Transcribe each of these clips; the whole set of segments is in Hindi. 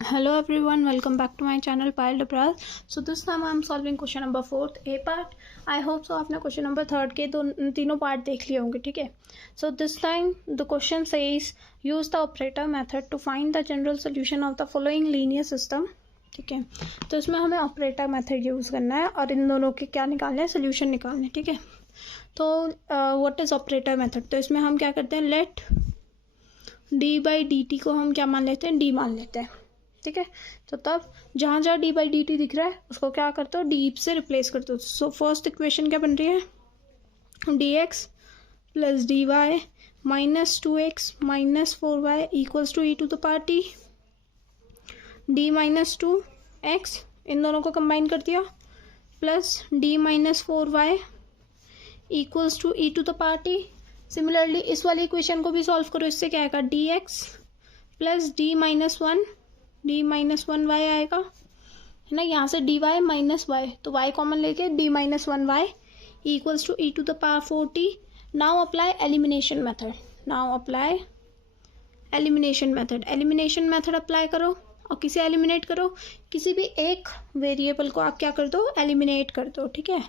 Hello everyone, welcome back to my channel Payal Dabral. So this time I am solving question number 4th A part. I hope so आपने question number 3rd के तीनों पार्ट देख लिए होंगे. ठीक है. So this time the question says use the operator method to find the general solution of the following linear system. ठीक है. तो इसमें हमें ऑपरेटर मेथड यूज़ करना है और इन दोनों के क्या निकालने हैं, सोल्यूशन निकालने. ठीक है. तो व्हाट इज़ ऑपरेटर मेथड. तो इसमें हम क्या करते हैं, let d by D t को हम क्या मान लेते हैं, डी मान लेते हैं. ठीक है. तो तब जहाँ जहाँ डी बाई डी टी दिख रहा है उसको क्या करते हो, डी से रिप्लेस करते हो. सो फर्स्ट इक्वेशन क्या बन रही है, d x plus d y minus 2x minus 4y equals to e to the power t. D minus 2x इन दोनों को कंबाइन कर दिया plus d minus 4y equals to e to the power t. Similarly इस वाली इक्वेशन को भी सॉल्व करो. इससे क्या आएगा, d x plus d minus one y आएगा, है ना. यहाँ से डी वाई माइनस वाई, तो वाई कॉमन लेके d minus 1y equals to e to the power 4t. Now apply elimination method. Elimination method apply करो और किसे एलिमिनेट करो, किसी भी एक वेरिएबल को आप क्या कर दो, एलिमिनेट कर दो. ठीक है.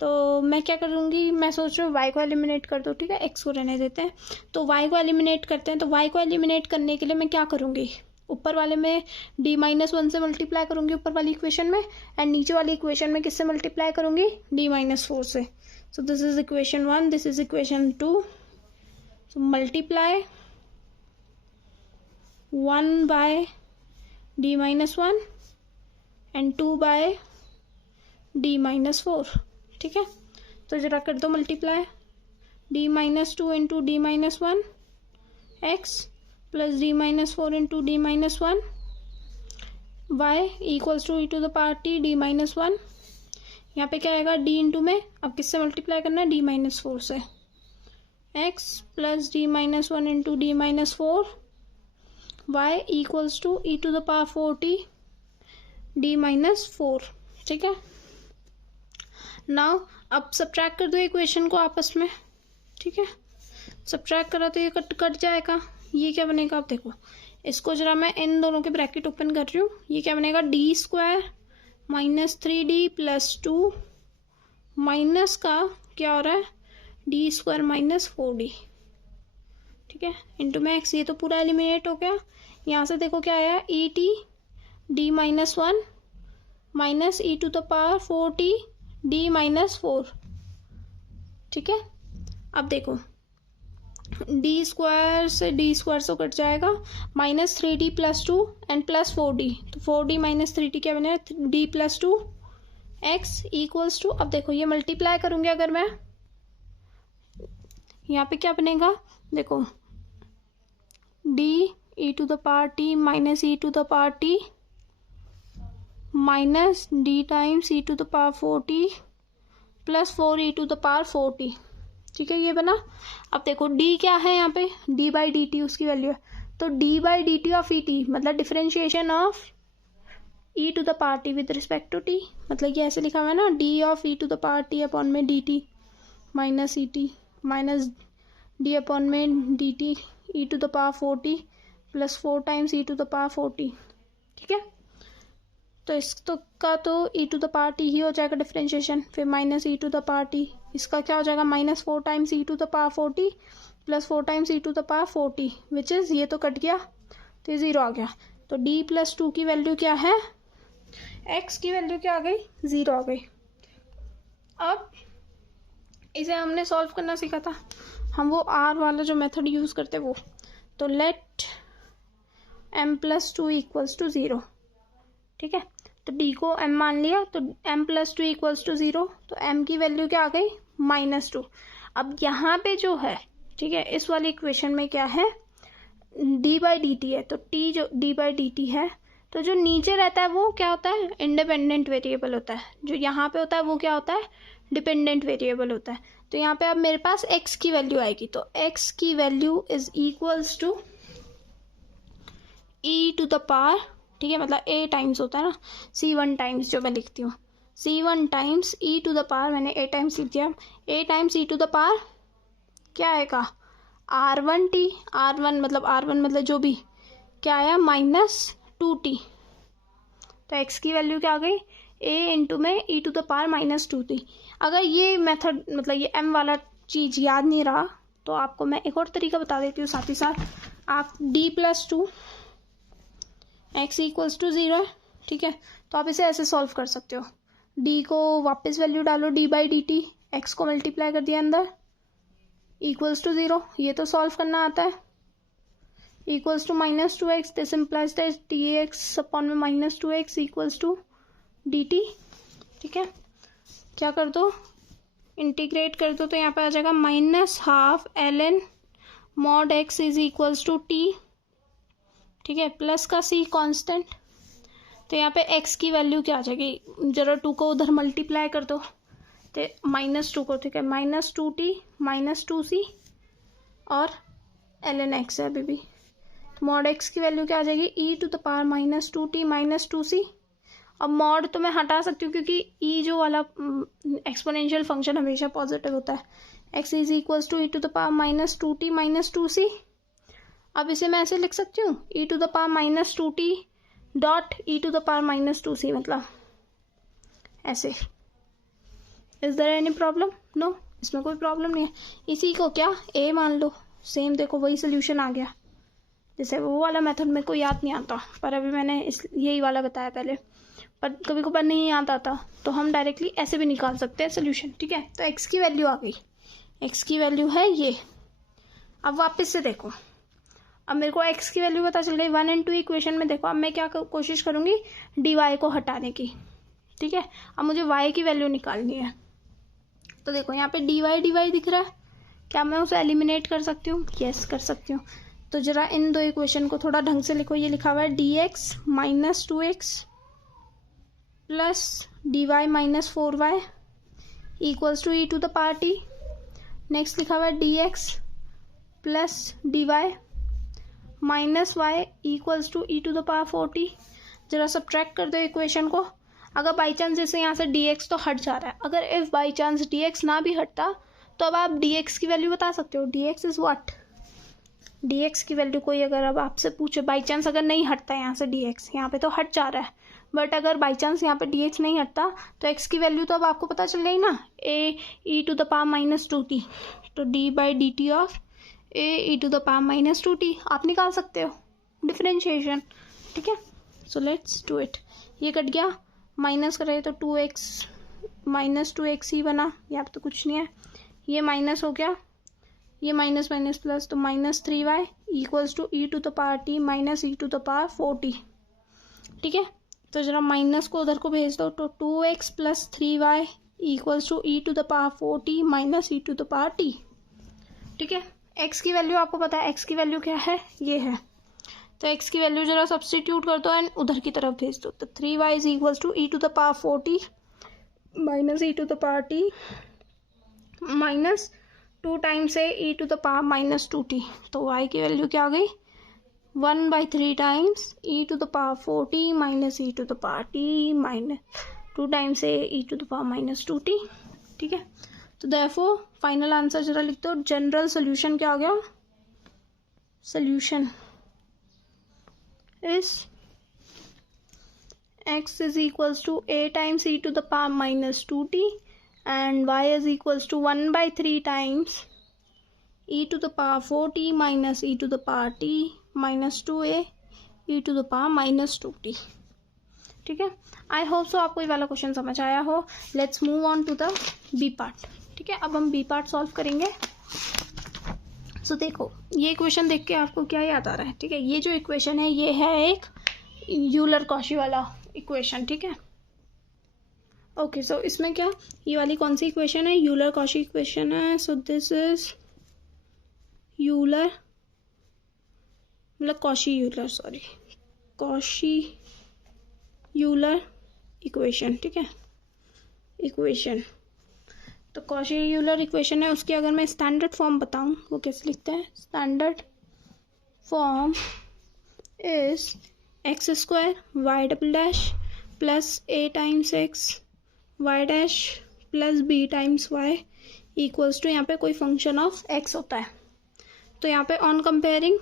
तो मैं क्या करूँगी, मैं सोच रही हूँ y को एलिमिनेट कर दो. ठीक है. x को रहने देते हैं. तो y को एलिमिनेट करते हैं. तो y को एलिमिनेट करने के लिए मैं क्या करूँगी, ऊपर वाले में d माइनस 1 से मल्टीप्लाई करूँगी ऊपर वाली इक्वेशन में, एंड नीचे वाली इक्वेशन में किससे मल्टीप्लाई करूँगी, d माइनस 4 से. So this is equation 1, this is equation 2. So multiply 1 by d minus 1 and 2 by d minus 4. ठीक है. तो जरा कर दो multiply, d minus 2 into d minus 1 x plus d minus 4 into d minus 1 y equals to e to the power t d minus 1. यहाँ पे क्या आएगा, d इंटू में अब किससे मल्टीप्लाई करना है, d माइनस 4 से. x plus d minus 1 into d minus 4 y equals to e to the power 4t d minus 4. ठीक है. नाउ अब सब्ट्रैक्ट कर दो इक्वेशन को आपस में. ठीक है. सब्ट्रैक्ट करा तो ये कट जाएगा. ये क्या बनेगा, आप देखो इसको जरा मैं इन दोनों के ब्रैकेट ओपन कर रही हूँ. ये क्या बनेगा, D square minus 3d plus 2 minus का क्या हो रहा है, डी स्क्वायर माइनस 4d. ठीक है. इंटू में एक्स, ये तो पूरा एलिमिनेट हो गया. यहाँ से देखो क्या आया, e t d minus 1 minus e to the power 4t d minus 4. ठीक है. अब देखो डी स्क्वायर से कट जाएगा, minus 3d plus 2 and plus 4d. तो 4d माइनस 3d क्या बनेगा, d plus 2 x equals to, अब देखो ये मल्टीप्लाई करूँगी अगर मैं, यहाँ पे क्या बनेगा, देखो d e to the power t minus e to the power t minus d times e to the power 4t plus 4 e to the power 4t. ठीक है. ये बना. अब देखो d क्या है यहाँ पे, d बाई डी टी उसकी वैल्यू है. तो d by D T of E T मतलब differentiation of e to the power t with respect to t. मतलब ये ऐसे लिखा हुआ है ना, d of e to the power t upon में dt minus E T minus d upon में dt e to the power 4t plus 4 times e to the power 4t. ठीक है. तो इसका तो e to the power t ही हो जाएगा डिफरेंशिएशन, फिर minus e to the power t, इसका क्या हो जाएगा, minus 4 times e to the power 4t plus 4 times e to the power 4t which is, ये तो कट गया तो ये 0 आ गया. तो d प्लस 2 की वैल्यू क्या है, x की वैल्यू क्या आ गई, 0 आ गई. अब इसे हमने सॉल्व करना सीखा था, हम वो r वाला जो मेथड यूज़ करते वो. तो let m plus 2 equals to 0. ठीक है. तो d को m मान लिया, तो m प्लस 2 इक्वल्स टू 0. तो m की वैल्यू क्या आ गई, माइनस 2. अब यहाँ पे जो है, ठीक है, इस वाली इक्वेशन में क्या है, d बाई डी टी है. तो t जो d बाई डी टी है, तो जो नीचे रहता है वो क्या होता है, इंडिपेंडेंट वेरिएबल होता है. जो यहाँ पे होता है वो क्या होता है, डिपेंडेंट वेरिएबल होता है. तो यहाँ पे अब मेरे पास x की वैल्यू आएगी. तो x की value is equals to e to the power, ठीक है, मतलब a टाइम्स होता है ना, c1 टाइम्स जो मैं लिखती हूँ, c1 times e to the power, मैंने a टाइम्स लिख दिया, a times e to the power क्या आएगा, R1 मतलब जो भी क्या आया, माइनस 2t, तो x की वैल्यू क्या आ गई, a इंटू में e to the power minus 2t। अगर ये मेथड मतलब ये m वाला चीज़ याद नहीं रहा तो आपको मैं एक और तरीका बता देती हूँ साथ ही साथ। आप d plus 2 x equals to 0 है, ठीक है, तो आप इसे ऐसे सॉल्व कर सकते हो। d को वापस वैल्यू डालो, d by D T, x को मल्टीप्लाई कर दिया अंदर, इक्वल्स टू 0, ये तो सॉल्व करना आता है, equals to minus 2x, this implies that dx upon में minus 2x equals to dt, ठीक है। क्या कर दो, इंटीग्रेट कर दो, तो यहाँ पे आ जाएगा minus half ln mod x is equals to t, ठीक है, प्लस का c कांस्टेंट, तो यहाँ पे x की वैल्यू क्या आ जाएगी, जरा 2 को उधर मल्टीप्लाई कर दो, तो माइनस 2 को, ठीक है, माइनस 2t माइनस 2c और ln x है अभी भी, तो मॉड x की वैल्यू क्या आ जाएगी, e to the power minus 2t minus 2c। अब मॉड तो मैं हटा सकती हूँ क्योंकि e जो वाला एक्सपोनेंशियल फंक्शन हमेशा पॉजिटिव होता है, x is equals to e to the power minus 2t minus 2c। अब इसे मैं ऐसे लिख सकती हूँ, e to the power minus 2t dot e to the power minus 2c, मतलब ऐसे। Is there any problem, no, इसमें कोई प्रॉब्लम नहीं है। इसी को क्या a मान लो, सेम देखो वही सोल्यूशन आ गया। जैसे वो वाला मेथड मेरे को याद नहीं आता, पर अभी मैंने यही वाला बताया पहले, पर कभी कभार नहीं याद आता तो हम डायरेक्टली ऐसे भी निकाल सकते हैं सोल्यूशन, ठीक है। तो x की वैल्यू आ गई, x की वैल्यू है ये। अब वापस से देखो, अब मेरे को x की वैल्यू पता चल गई 1 और 2 इक्वेशन में। देखो अब मैं क्या कोशिश करूंगी, dy को हटाने की, ठीक है। अब मुझे y की वैल्यू निकालनी है, तो देखो यहाँ पे dy दिख रहा है, क्या मैं उसे एलिमिनेट कर सकती हूँ, यस कर सकती हूँ। तो जरा इन दो इक्वेशन को थोड़ा ढंग से लिखो, ये लिखा हुआ है dx minus 2x plus dy minus 4y equals to e to the power t। Next लिखा हुआ है dx plus dy minus y equals to e to the power 4t। जरा सब्ट्रैक्ट कर दो इक्वेशन को। अगर बाई चांस जैसे यहाँ से dx तो हट जा रहा है, अगर इफ बाई चांस dx ना भी हटता तो अब आप dx की वैल्यू बता सकते हो, dx इज व्हाट, dx की वैल्यू कोई अगर अब आपसे पूछे, बाई चांस अगर नहीं हटता यहाँ से dx, यहाँ पे तो हट जा रहा है, बट अगर बाई चांस यहाँ पे dx नहीं हटता तो x की वैल्यू तो अब आपको पता चल गई ना, a e to the power minus 2t, तो d by D T of a e to the power minus 2t आप निकाल सकते हो, डिफरेंशिएशन, ठीक है। So let's do it. ये कट गया, माइनस करें तो 2x माइनस 2x ही बना, यहाँ पे तो कुछ नहीं है, ये माइनस हो गया, ये माइनस माइनस प्लस, तो minus 3y equals to e to the power t minus e to the power 4t, ठीक है। तो जरा माइनस को उधर को भेज दो, तो 2x plus 3y equals to e to the power 4t minus e to the power t, ठीक है। x की वैल्यू आपको पता है, x की वैल्यू क्या है, ये है, तो x की वैल्यू जरा सब्स्टिट्यूट कर दो एंड उधर की तरफ भेज दो, तो 3y is equals to e to the power 4t minus e to the power t minus 2 times है e to the power minus 2t, तो y की वैल्यू क्या आ गई, 1/3 times e to the power 4t minus e to the power t minus 2 times है e to the power minus 2t, ठीक है। तो देयरफॉर फाइनल आंसर जरा लिख दो, जनरल सोल्यूशन क्या आ गया, solution is x is equals to a times e to the power minus 2t and y is equals to 1/3 times e to the power 4t minus e to the power t minus 2a e to the power minus 2t, ठीक है। आई होप सो आपको ये वाला क्वेश्चन समझ आया हो। Let's move on to the B part, ठीक है। अब हम बी पार्ट सॉल्व करेंगे। सो देखो ये इक्वेशन देख के आपको क्या याद आ रहा है, ठीक है। ये जो इक्वेशन है ये है एक यूलर कॉशी वाला इक्वेशन, ठीक है। ओके सो इसमें क्या, ये वाली कौन सी इक्वेशन है, यूलर कॉशी इक्वेशन है। सो दिस इज यूलर मतलब Cauchy Euler, sorry Cauchy Euler equation, ठीक है, इक्वेशन। तो कॉशी यूलर इक्वेशन है, उसकी अगर मैं स्टैंडर्ड फॉर्म बताऊं वो कैसे लिखते हैं, standard form is X square Y double dash plus A times X Y dash plus B times Y equals to, यहाँ पे कोई फंक्शन ऑफ एक्स होता है। तो यहाँ पे ऑन कंपेयरिंग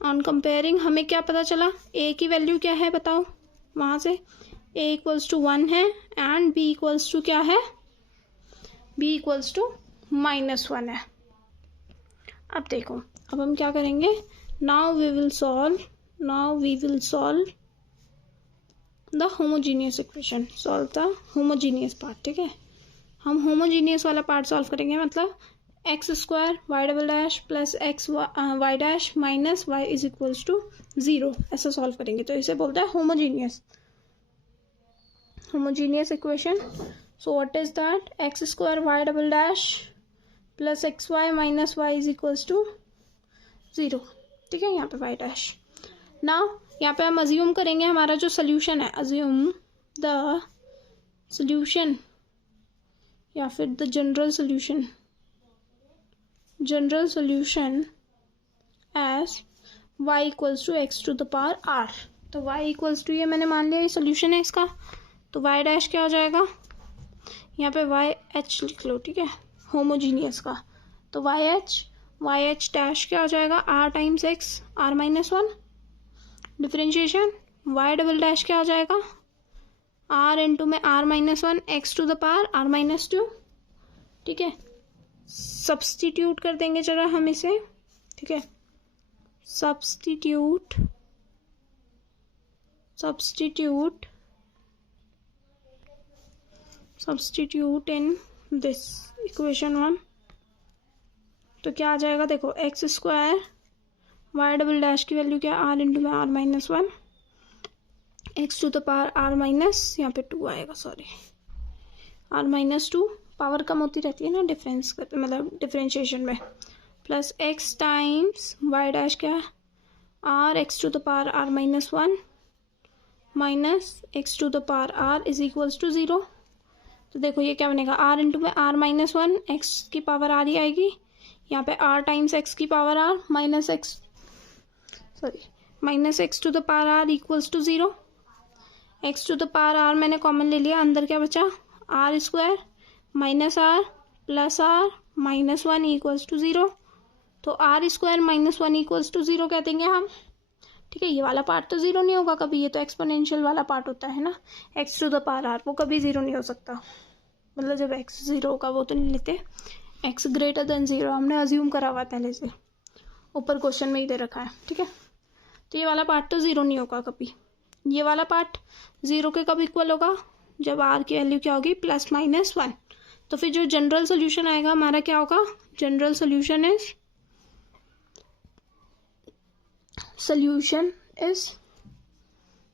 ऑन कंपेयरिंग हमें क्या पता चला, ए की वैल्यू क्या है बताओ, वहाँ से ए इक्वल्स टू 1 है एंड बी इक्वल्स टू क्या है, बी इक्वल्स टू -1 है। अब देखो, अब हम क्या करेंगे, now we will solve the homogeneous equation, solve the homogeneous part. ठीक है, हम होमोजीनियस वाला पार्ट सॉल्व करेंगे, मतलब X square Y double dash plus X Y dash minus Y is equals to 0, ऐसा सॉल्व करेंगे। तो इसे बोलते हैं homogeneous equation. So what is that, X square Y double dash plus X Y minus Y is equals to 0। ठीक है, यहाँ पे वाई डैश। नाउ यहाँ पे हम अज्यूम करेंगे हमारा जो सोल्यूशन है, अज्यूम द सोल्यूशन या फिर the general solution as y equals to X to the power r। तो y इक्वल्स टू, ये मैंने मान लिया ये सोल्यूशन है इसका, तो y डैश क्या हो जाएगा, यहाँ पे वाई एच लिख लो। ठीक है, होमोजीनियस का, तो वाई एच डैश क्या हो जाएगा, r times X r -1 differentiation, y double dash क्या हो जाएगा, r इंटू में r -1 X to the power r -2। ठीक है, सब्सटीट्यूट कर देंगे जरा हम इसे। ठीक है, सब्सटीट्यूट इन दिस इक्वेशन 1, तो क्या आ जाएगा, देखो X square Y double dash की वैल्यू क्या, r इंटू में r -1 X to the power r माइनस, यहाँ पे 2 आएगा, सॉरी r -2, पावर कम होती रहती है ना डिफरेंस करते, मतलब डिफरेंशिएशन में, plus X times Y dash क्या है, r X to the power r -1 minus X to the power r is equals to 0। तो देखो ये क्या बनेगा, r इंटू में r -1 एक्स की पावर r ही आएगी, यहाँ पे r टाइम्स एक्स की power r minus X to the power r equals to 0। X to the power r मैंने कॉमन ले लिया, अंदर क्या बचा, r square minus r plus r -1 equals to 0। तो r स्क्वायर -1 इक्वल्स टू 0 कह देंगे हम। ठीक है, ये वाला पार्ट तो 0 नहीं होगा कभी, ये तो एक्सपोनेंशियल वाला पार्ट होता है ना, X to the power r, वो कभी 0 नहीं हो सकता, मतलब जब x 0 होगा वो तो नहीं लेते, x ग्रेटर देन 0 हमने अज्यूम करा हुआ पहले से, ऊपर क्वेश्चन में ही दे रखा है। ठीक है, तो ये वाला पार्ट तो 0 नहीं होगा कभी, ये वाला पार्ट 0 के कब इक्वल होगा, जब r की वैल्यू क्या होगी, +-1। तो फिर जो जनरल सोल्यूशन आएगा हमारा क्या होगा, general solution is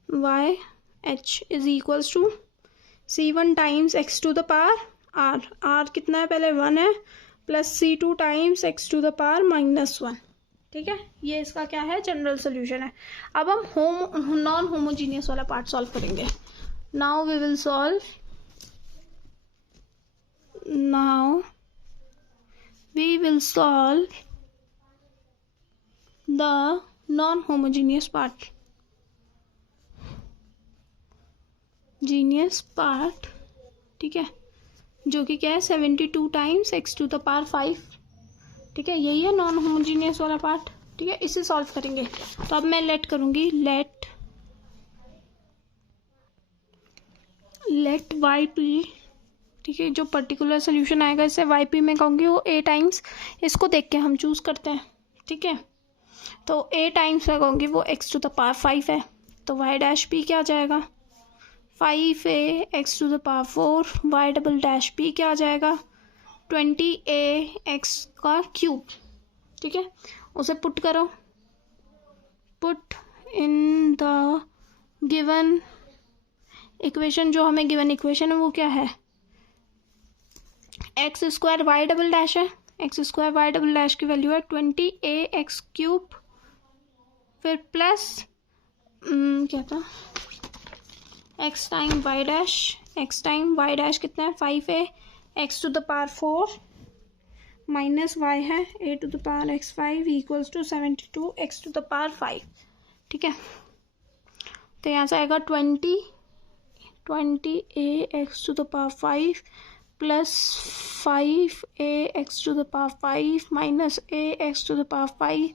Y H is equals to C1 times X to the power r कितना है पहले 1 है, plus C2 times X to the power -1। ठीक है, ये इसका क्या है, जनरल सोल्यूशन है। अब हम नॉन होमोजीनियस वाला पार्ट सॉल्व करेंगे। Now we will solve the non homogeneous part, genius part. ठीक है, जो कि क्या है 72 times X to the power 5। ठीक है, यही है नॉन होमोजीनियस वाला पार्ट। ठीक है, इसे सॉल्व करेंगे। तो अब मैं लेट करूंगी, लेट वाई पी। ठीक है, जो पर्टिकुलर सोल्यूशन आएगा इसे वाई पी में कहूँगी, वो a टाइम्स, इसको देख के हम चूज करते हैं। ठीक है, तो a टाइम्स में कहूँगी वो एक्स टू द पावर 5 है, तो वाई डैश पी क्या आ जाएगा, 5a X to the power 4, Y double dash P क्या आ जाएगा, 20a एक्स का क्यूब। ठीक है, उसे पुट करो, put in the given equation, जो हमें गिवन इक्वेशन है वो क्या है, X square Y double dash है, X square Y double dash की वैल्यू है 20a एक्स क्यूब, फिर प्लस क्या था, एक्स टाइम वाई डैश कितना है 5a X to the power 4 minus Y है a to the power x5 equals to 72 X to the power 5। ठीक है, तो यहाँ से आएगा 20a X to the power 5 plus 5a X to the power 5 minus a X to the power 5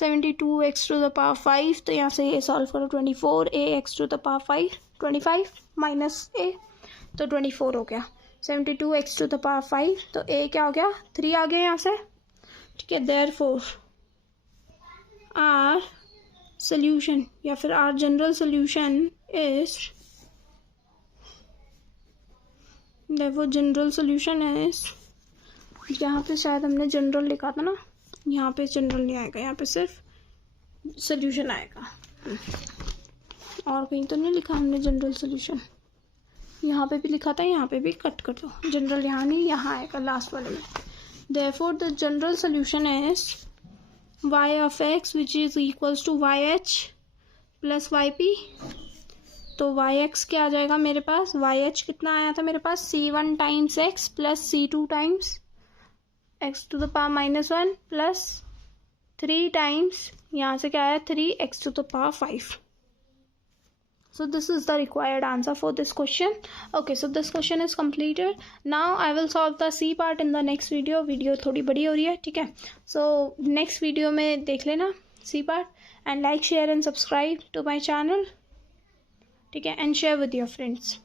72x to the power 5, तो यहाँ से ये सॉल्व करो 24ax to the power 5, 25 minus a, तो 24 हो गया। 72x टू द पावर 5, तो a क्या हो गया 3 आ गया यहाँ से, ठीक है। देयरफॉर आर सोल्यूशन या फिर आर जनरल सोल्यूशन इज, देखो जनरल सोल्यूशन इज, यहाँ पे शायद हमने जनरल लिखा था ना, यहाँ पे जनरल नहीं आएगा, यहाँ पे सिर्फ सोल्यूशन आएगा, और कहीं तो नहीं लिखा हमने जनरल सोल्यूशन, यहाँ पे भी लिखा था, यहाँ पे भी कट कर दो, जनरल यहाँ नहीं, यहाँ आएगा लास्ट वाले में। Therefore the general solution is y of x which is equals to yh plus yp, तो yx क्या आ जाएगा मेरे पास, yh कितना आया था मेरे पास, c1 times x plus c2 times x to the power -1 plus 3 times, यहाँ से क्या आया 3x to the power 5। So this is the required answer for this question. Okay, so this question is completed. Now I will solve the C part in the next video. Video थोड़ी बड़ी हो रही है, ठीक है। So next video में देख लेना C part, and like, share and subscribe to my channel, ठीक है, and share with your friends.